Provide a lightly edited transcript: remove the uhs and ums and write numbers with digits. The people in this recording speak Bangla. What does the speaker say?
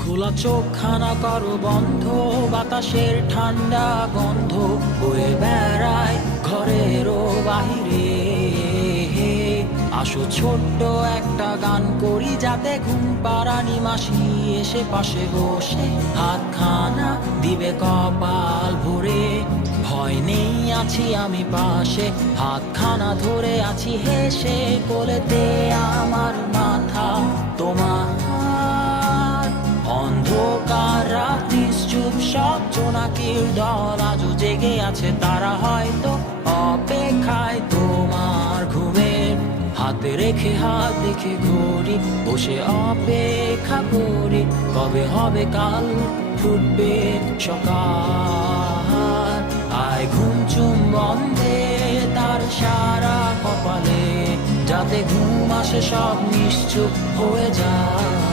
খোলা চোখখানা করো বন্ধ, বাতাসের ঠান্ডা গন্ধ বয়ে বেড়ায় ঘরেরও বাহিরে। আসো ছোট্ট একটা গান করি, যাতে ঘুম পাড়ানি মাসি এসে পাশে বসে হাতখানা দিবে কপাল ভরে। ভয় নেই, আছি আমি পাশে, হাতখানা ধরে আছি হেসে, কোলেতে আমার মাথা তোমার। অন্ধকার রাত্রি চুপ, সব জোনাকির দল আজও জেগে আছে, তারা হয়তো অপেক্ষায় তোমার ঘুমের। হাতে রেখে হাত দেখে ঘড়ি, বসে অপেক্ষা করি, কবে হবে কাল, ফুটবে সকাল। আয় ঘুম চুম বন্ধে তার সারা কপালে, যাতে ঘুম আসে সব নিশ্চুপ হয়ে যায়।